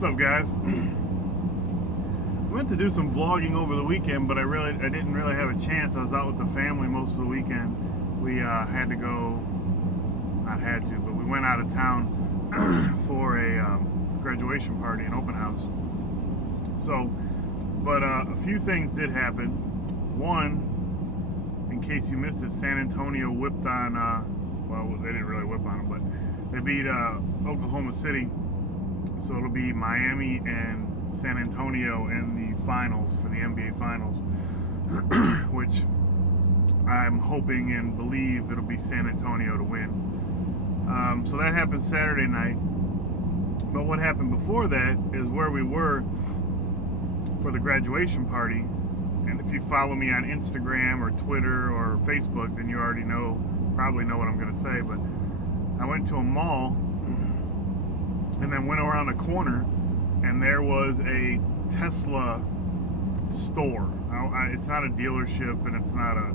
What's up, guys? I meant to do some vlogging over the weekend, but I didn't really have a chance. I was out with the family most of the weekend. We had to go, not had to, but we went out of town for a graduation party, an open house. So, but a few things did happen. One, in case you missed it, San Antonio whipped on, well, they didn't really whip on them, but they beat Oklahoma City. So it'll be Miami and San Antonio in the finals for the NBA finals, which I'm hoping and believe it'll be San Antonio to win. So that happened Saturday night. But what happened before that is where we were for the graduation party. And if you follow me on Instagram or Twitter or Facebook, then you already probably know what I'm going to say. But I went to a mall and then went around a corner, and there was a Tesla store. It's not a dealership, and it's not a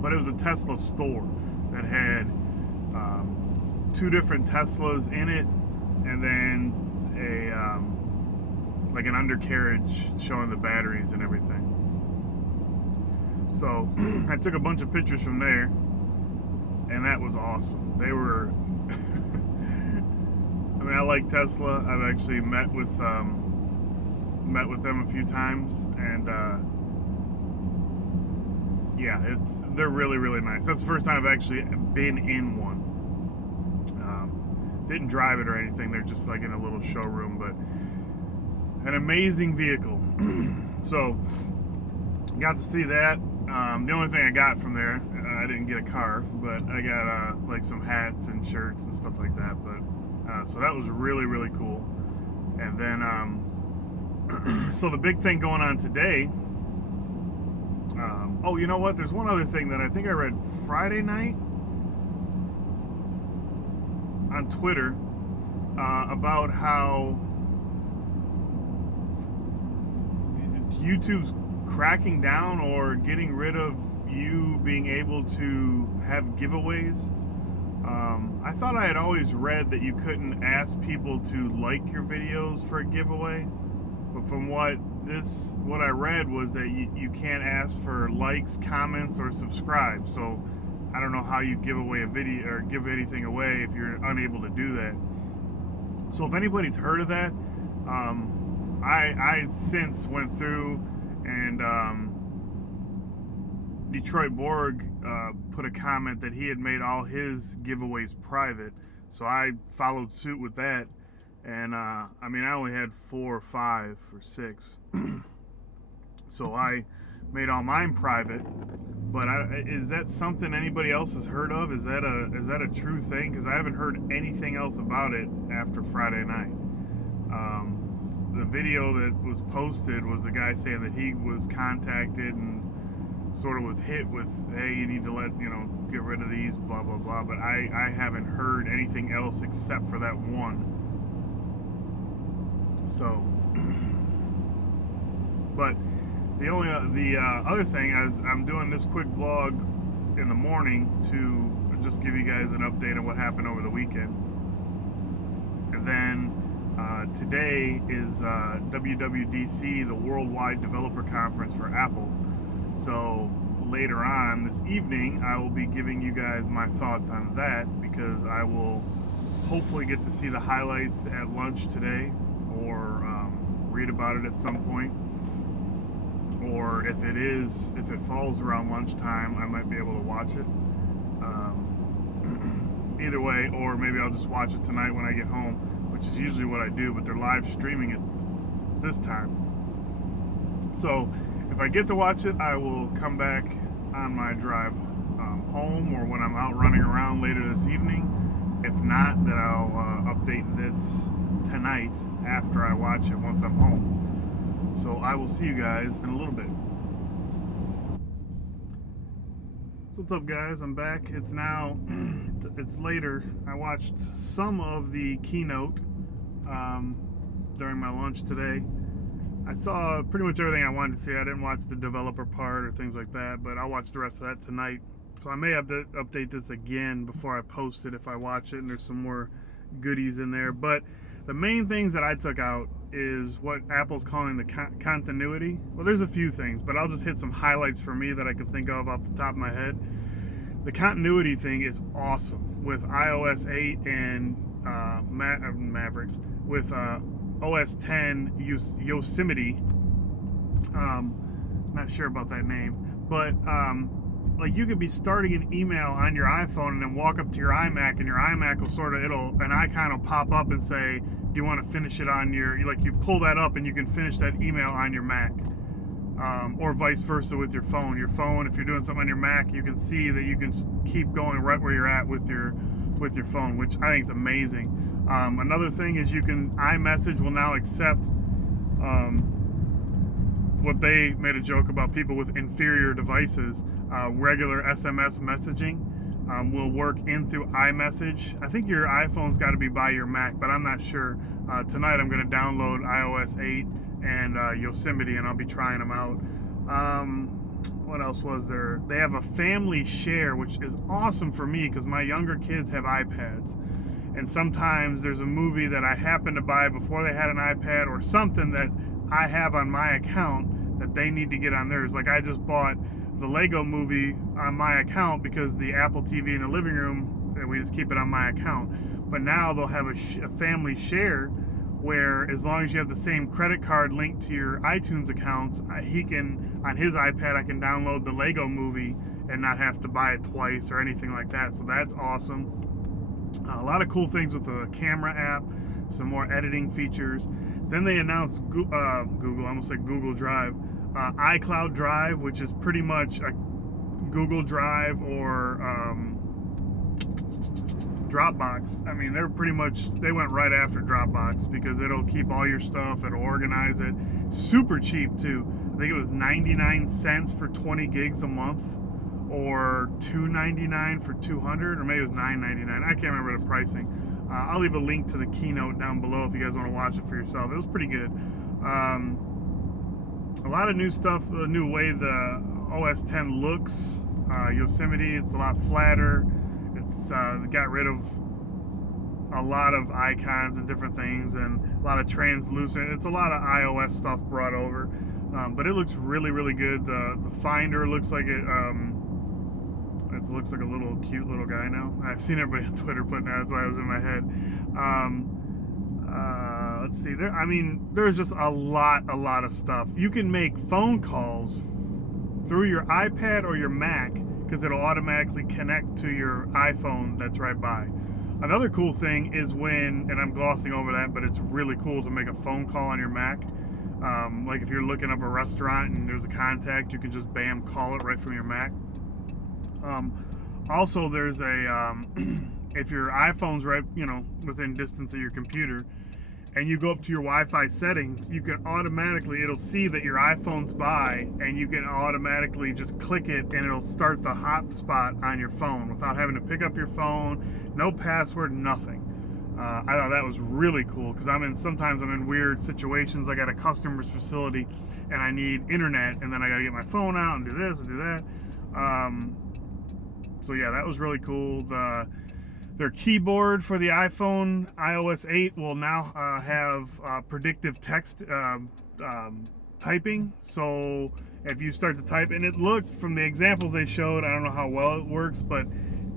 but it was a Tesla store that had two different Teslas in it, and then a like an undercarriage showing the batteries and everything. So I took a bunch of pictures from there, and that was awesome. They were I mean, I like Tesla. I've actually met with them a few times, and yeah, they're really, really nice. That's the first time I've actually been in one. Didn't drive it or anything. They're just like in a little showroom, but an amazing vehicle. So got to see that. The only thing I got from there, I didn't get a car, but I got like some hats and shirts and stuff like that. But so that was really, really cool. And then, so the big thing going on today, oh, you know what? There's one other thing that I think I read Friday night on Twitter about how YouTube's cracking down or getting rid of you being able to have giveaways. I thought I had always read that you couldn't ask people to like your videos for a giveaway, but from what I read was that you can't ask for likes, comments, or subscribe. So I don't know how you give away a video or give anything away if you're unable to do that. So if anybody's heard of that, I since went through and Detroit Borg put a comment that he had made all his giveaways private, so I followed suit with that, and I mean, I only had 4 or 5 or 6, so I made all mine private. But is that something anybody else has heard of? Is that a true thing? Because I haven't heard anything else about it after Friday night. The video that was posted was a guy saying that he was contacted and sort of was hit with, hey, you need to get rid of these, blah, blah, blah. But I haven't heard anything else except for that one. So, but the other thing is I'm doing this quick vlog in the morning to just give you guys an update on what happened over the weekend. And then today is WWDC, the Worldwide Developer Conference for Apple. So later on this evening, I will be giving you guys my thoughts on that, because I will hopefully get to see the highlights at lunch today, or read about it at some point. Or if it falls around lunchtime, I might be able to watch it. Either way, or maybe I'll just watch it tonight when I get home, which is usually what I do, but they're live streaming it this time. So if I get to watch it, I will come back on my drive home, or when I'm out running around later this evening. If not, then I'll update this tonight after I watch it once I'm home. So I will see you guys in a little bit. So what's up, guys? I'm back. It's now, it's later. I watched some of the keynote during my lunch today. I saw pretty much everything I wanted to see. I didn't watch the developer part or things like that, but I'll watch the rest of that tonight. So I may have to update this again before I post it if I watch it and there's some more goodies in there. But the main things that I took out is what Apple's calling the continuity. Well, there's a few things, but I'll just hit some highlights for me that I can think of off the top of my head. The continuity thing is awesome with iOS 8 and Mavericks, with OS 10 Yosemite. Not sure about that name, but like you could be starting an email on your iPhone and then walk up to your iMac, and your iMac will sort of, an icon will pop up and say, do you want to finish it on your, like you pull that up and you can finish that email on your Mac, or vice versa with your phone. Your phone, if you're doing something on your Mac, you can see that you can keep going right where you're at with your phone, which I think is amazing. Another thing is iMessage will now accept what they made a joke about people with inferior devices. Regular SMS messaging will work in through iMessage. I think your iPhone's got to be by your Mac, but I'm not sure. Tonight I'm going to download iOS 8 and Yosemite, and I'll be trying them out. What else was there? They have a family share, which is awesome for me because my younger kids have iPads. And sometimes there's a movie that I happen to buy before they had an iPad, or something that I have on my account that they need to get on theirs. Like I just bought the Lego movie on my account because the Apple TV in the living room, we just keep it on my account. But now they'll have a family share where, as long as you have the same credit card linked to your iTunes accounts, he can, on his iPad, I can download the Lego movie and not have to buy it twice or anything like that. So that's awesome. A lot of cool things with the camera app, some more editing features. Then they announced Google, I almost said Google Drive, iCloud Drive, which is pretty much a Google Drive or Dropbox. I mean, they went right after Dropbox because it'll keep all your stuff, it'll organize it. Super cheap too. I think it was 99 cents for 20 gigs a month, or $2.99 for 200, or maybe it was $9.99. I can't remember the pricing. I'll leave a link to the keynote down below if you guys want to watch it for yourself. It was pretty good. A lot of new stuff, a new way the OS 10 looks. Yosemite, it's a lot flatter. It's got rid of a lot of icons and different things, and a lot of translucent. It's a lot of iOS stuff brought over, but it looks really, really good. The Finder looks like it. It looks like a little cute little guy now. I've seen everybody on Twitter putting that. That's why it was in my head. Let's see. There's just a lot of stuff. You can make phone calls through your iPad or your Mac because it'll automatically connect to your iPhone that's right by. Another cool thing is and I'm glossing over that, but it's really cool to make a phone call on your Mac. Like if you're looking up a restaurant and there's a contact, you can just bam, call it right from your Mac. Also, there's if your iPhone's right, within distance of your computer, and you go up to your Wi-Fi settings, you can automatically, it'll see that your iPhone's by, and you can automatically just click it, and it'll start the hotspot on your phone without having to pick up your phone, no password, nothing. I thought that was really cool because sometimes I'm in weird situations. I got a customer's facility, and I need internet, and then I got to get my phone out and do this and do that. So yeah, that was really cool. Their keyboard for the iPhone iOS 8 will now have predictive text typing. So if you start to type, and it looked from the examples they showed, I don't know how well it works, but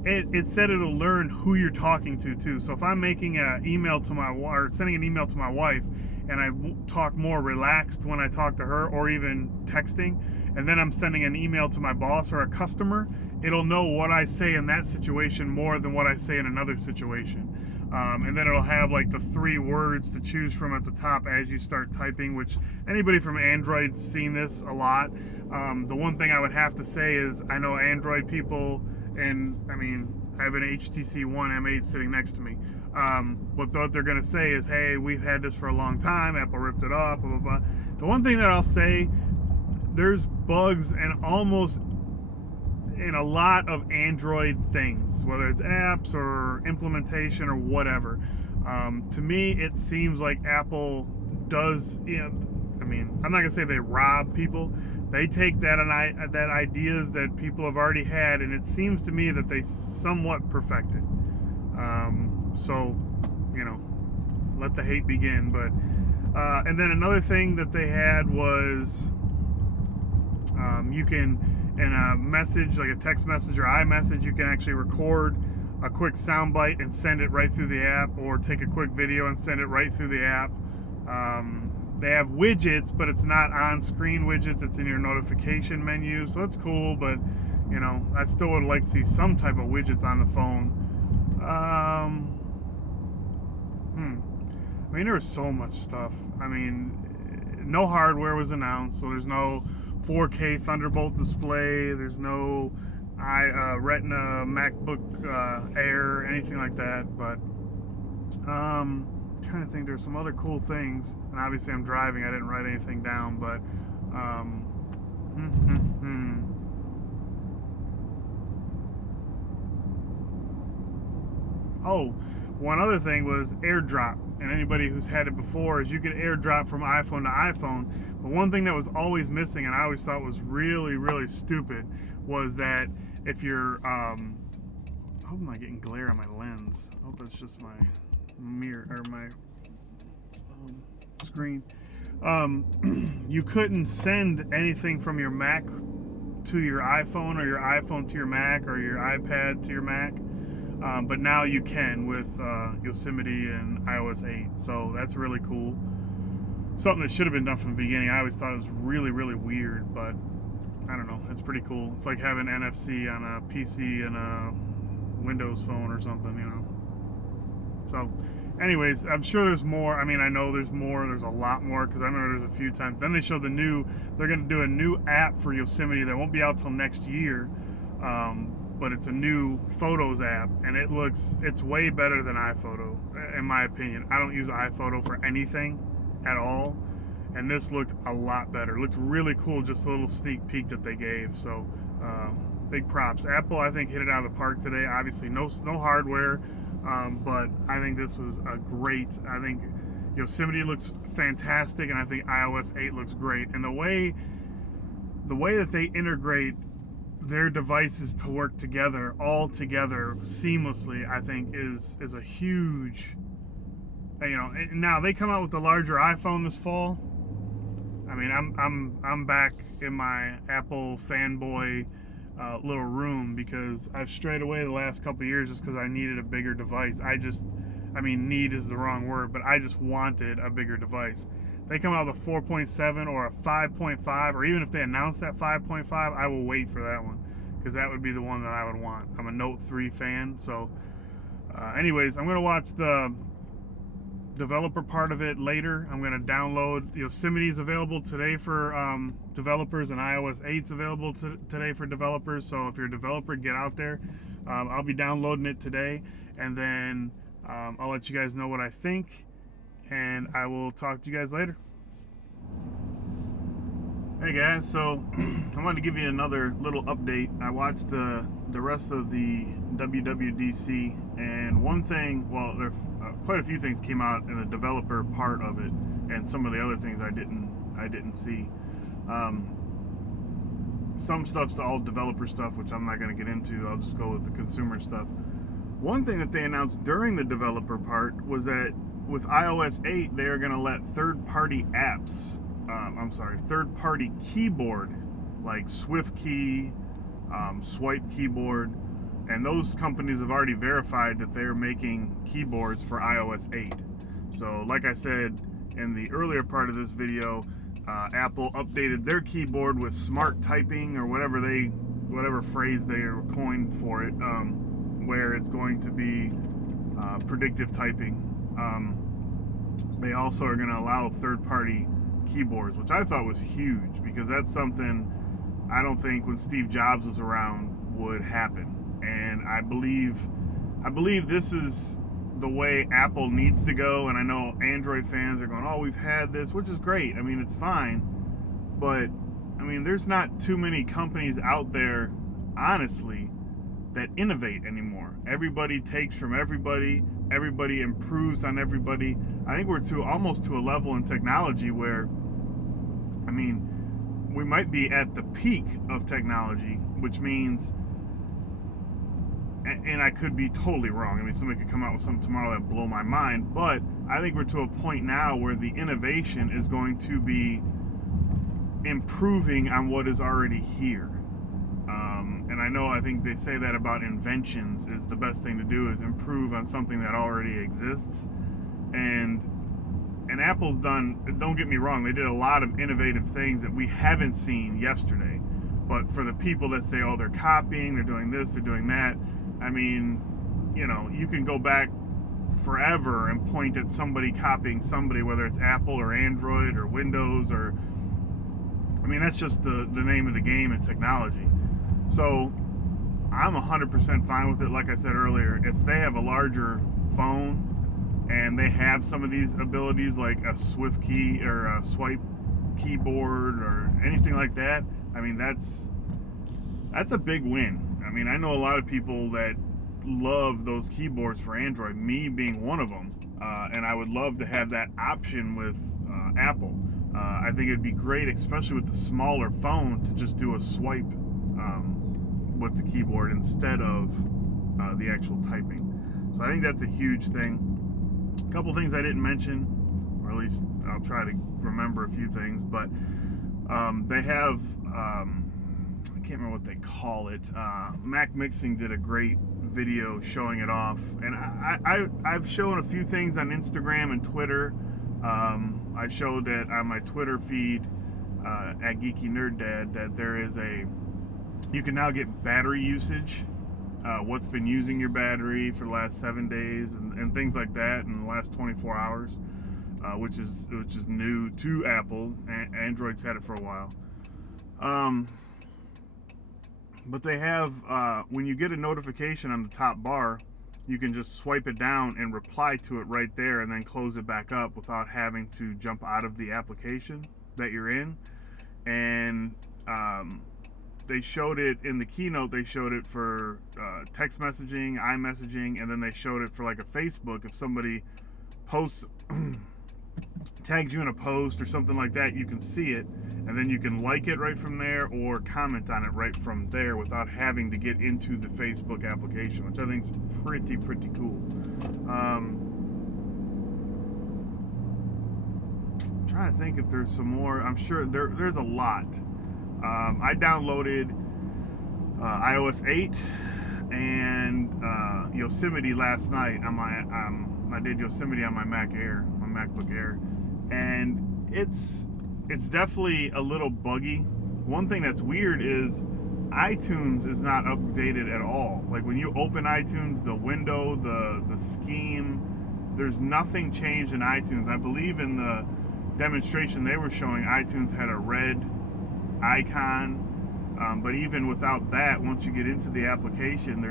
it said it'll learn who you're talking to too. So if I'm making an email to sending an email to my wife, and I talk more relaxed when I talk to her, or even texting, and then I'm sending an email to my boss or a customer, it'll know what I say in that situation more than what I say in another situation. And then it'll have like the 3 words to choose from at the top as you start typing, which anybody from Android's seen this a lot. The one thing I would have to say is I know Android people, and I have an HTC One M8 sitting next to me. What they're going to say is, hey, we've had this for a long time, Apple ripped it off, blah, blah, blah. The one thing that I'll say, there's bugs and almost in a lot of Android things, whether it's apps or implementation or whatever. To me, it seems like Apple does, I'm not gonna say they rob people. They take that ideas that people have already had, and it seems to me that they somewhat perfect it. So let the hate begin. But and then another thing that they had was you can, in a message, like a text message or iMessage, you can actually record a quick soundbite and send it right through the app, or take a quick video and send it right through the app. They have widgets, but it's not on-screen widgets. It's in your notification menu, so that's cool. But I still would like to see some type of widgets on the phone. I mean, there was so much stuff. I mean, no hardware was announced, so there's no 4K Thunderbolt display. There's no Retina MacBook Air, anything like that. But I'm trying to think. There's some other cool things, and obviously I'm driving. I didn't write anything down, but oh, one other thing was AirDrop. And anybody who's had it before, is you can AirDrop from iPhone to iPhone. But one thing that was always missing, and I always thought was really, really stupid, was that if you're, I hope I'm not getting glare on my lens. I hope that's just my mirror, or my screen. You couldn't send anything from your Mac to your iPhone, or your iPhone to your Mac, or your iPad to your Mac. But now you can with Yosemite and iOS 8, so that's really cool. Something that should have been done from the beginning. I always thought it was really, really weird, but I don't know. It's pretty cool. It's like having NFC on a PC and a Windows phone or something, So, anyways, I'm sure there's more. I mean, I know there's more. There's a lot more, because I remember there's a few times. Then they showed they're going to do a new app for Yosemite that won't be out till next year. But it's a new Photos app, and it's way better than iPhoto, in my opinion. I don't use iPhoto for anything at all, and this looked a lot better. It looked really cool, just a little sneak peek that they gave. So big props. Apple, I think, hit it out of the park today. Obviously no hardware, but I think this was a great. I think Yosemite looks fantastic, and I think iOS 8 looks great. And the way that they integrate their devices to work together, all together seamlessly, I think is a huge. Now they come out with the larger iPhone this fall. I mean, I'm back in my Apple fanboy little room, because I've strayed away the last couple of years just because I needed a bigger device. Need is the wrong word, but I just wanted a bigger device. They come out with a 4.7 or a 5.5, or even if they announce that 5.5, I will wait for that one, because that would be the one that I would want. I'm a Note 3 fan, so anyways, I'm going to watch the developer part of it later. I'm going to download. Yosemite is available today for developers, and iOS 8's available today for developers, so if you're a developer, get out there. I'll be downloading it today, and then I'll let you guys know what I think, and I will talk to you guys later. Hey guys, so I wanted to give you another little update. I watched the rest of the WWDC, and one thing, well, there quite a few things came out in the developer part of it, and some of the other things I didn't see. Some stuff's all developer stuff, which I'm not going to get into. I'll just go with the consumer stuff. One thing that they announced during the developer part was that with iOS 8, they are going to let third-party apps, third-party keyboard, like SwiftKey, Swipe Keyboard, and those companies have already verified that they're making keyboards for iOS 8. So, like I said in the earlier part of this video, Apple updated their keyboard with smart typing, or whatever phrase they coined for it, where it's going to be predictive typing. They also are going to allow third-party keyboards, which I thought was huge, because that's something I don't think when Steve Jobs was around would happen. And I believe this is the way Apple needs to go. And I know Android fans are going, oh, we've had this, which is great. I mean, it's fine, but I mean, there's not too many companies out there, honestly, that innovate anymore. Everybody takes from everybody. Everybody improves on everybody. I think we're almost to a level in technology where, I mean, we might be at the peak of technology, which means and I could be totally wrong. I mean, somebody could come out with something tomorrow that blow my mind, but I think we're to a point now where the innovation is going to be improving on what is already here. And I think they say that about inventions is the best thing to do is improve on something that already exists. And Apple's done, don't get me wrong, they did a lot of innovative things that we haven't seen yesterday. But for the people that say, oh, they're copying, they're doing this, they're doing that, I mean, you know, you can go back forever and point at somebody copying somebody, whether it's Apple or Android or Windows or, I mean, that's just the name of the game in technology. So I'm 100% fine with it. Like I said earlier, if they have a larger phone and they have some of these abilities like a Swift key or a swipe keyboard or anything like that, I mean, that's a big win. I mean, I know a lot of people that love those keyboards for Android, me being one of them, and I would love to have that option with Apple. I think it'd be great, especially with the smaller phone, to just do a swipe with the keyboard instead of the actual typing. So I think that's a huge thing. A couple things I didn't mention, or at least I'll try to remember a few things, but they have, I can't remember what they call it, Mac Mixing did a great video showing it off, and I've shown a few things on Instagram and Twitter. I showed it on my Twitter feed at GeekyNerdDad that there is you can now get battery usage, what's been using your battery for the last 7 days and things like that in the last 24 hours, which is new to Apple. Android's had it for a while. But they have, when you get a notification on the top bar, you can just swipe it down and reply to it right there and then close it back up without having to jump out of the application that you're in. And they showed it in the keynote, they showed it for text messaging, iMessaging, and then they showed it for like a Facebook. If somebody posts, tags you in a post or something like that, you can see it, and then you can like it right from there or comment on it right from there without having to get into the Facebook application, which I think is pretty cool. I'm trying to think if there's some more. I'm sure there's a lot. I downloaded iOS 8 and Yosemite last night on my I did Yosemite on my MacBook Air, and it's definitely a little buggy. One thing that's weird is iTunes is not updated at all. Like when you open iTunes, the window, the scheme, there's nothing changed in iTunes. I believe in the demonstration they were showing, iTunes had a red icon, but even without that, once you get into the application,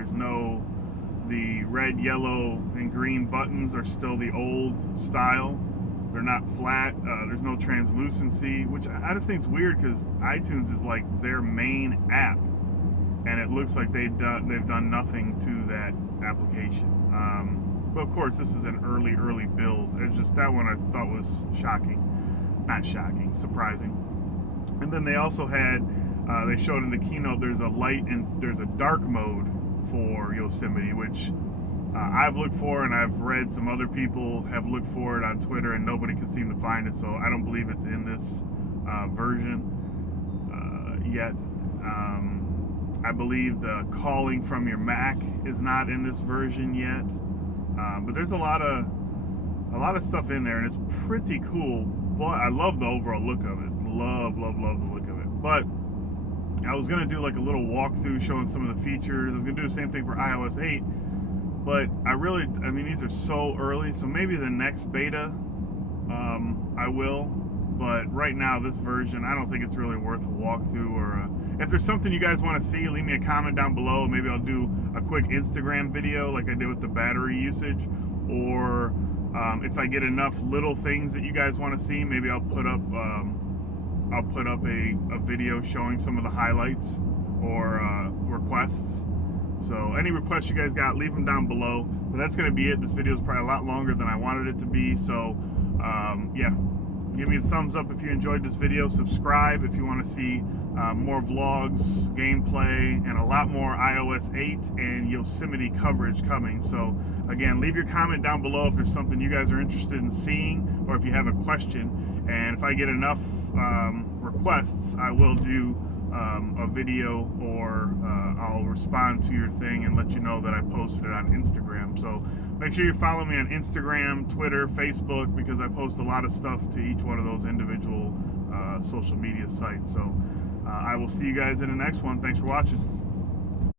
the red, yellow, and green buttons are still the old style. They're not flat. There's no translucency, which I just think is weird because iTunes is like their main app, and it looks like they've done nothing to that application. But of course, this is an early build. It's just that one I thought was surprising. And then they also had, they showed in the keynote, there's a light and there's a dark mode for Yosemite, which I've looked for, and I've read some other people have looked for it on Twitter, and nobody can seem to find it, so I don't believe it's in this version yet. I believe the calling from your Mac is not in this version yet, but there's a lot of stuff in there, and it's pretty cool. But I love the overall look of it. Love the look of it. But I was gonna do like a little walkthrough showing some of the features. I was gonna do the same thing for iOS 8, but I mean, these are so early, so maybe the next beta I will. But right now, this version, I don't think it's really worth a walkthrough. Or if there's something you guys want to see, leave me a comment down below. Maybe I'll do a quick Instagram video like I did with the battery usage, or if I get enough little things that you guys want to see, maybe I'll put up a video showing some of the highlights or requests. So any requests you guys got, leave them down below. But that's going to be it. This video is probably a lot longer than I wanted it to be. So yeah, Give me a thumbs up if you enjoyed this video. Subscribe if you want to see more vlogs, gameplay, and a lot more iOS 8 and Yosemite coverage coming. So again, leave your comment down below if there's something you guys are interested in seeing, or if you have a question. And if I get enough requests, I will do a video, or I'll respond to your thing and let you know that I posted it on Instagram. So make sure you follow me on Instagram, Twitter, Facebook, because I post a lot of stuff to each one of those individual social media sites. So I will see you guys in the next one. Thanks for watching.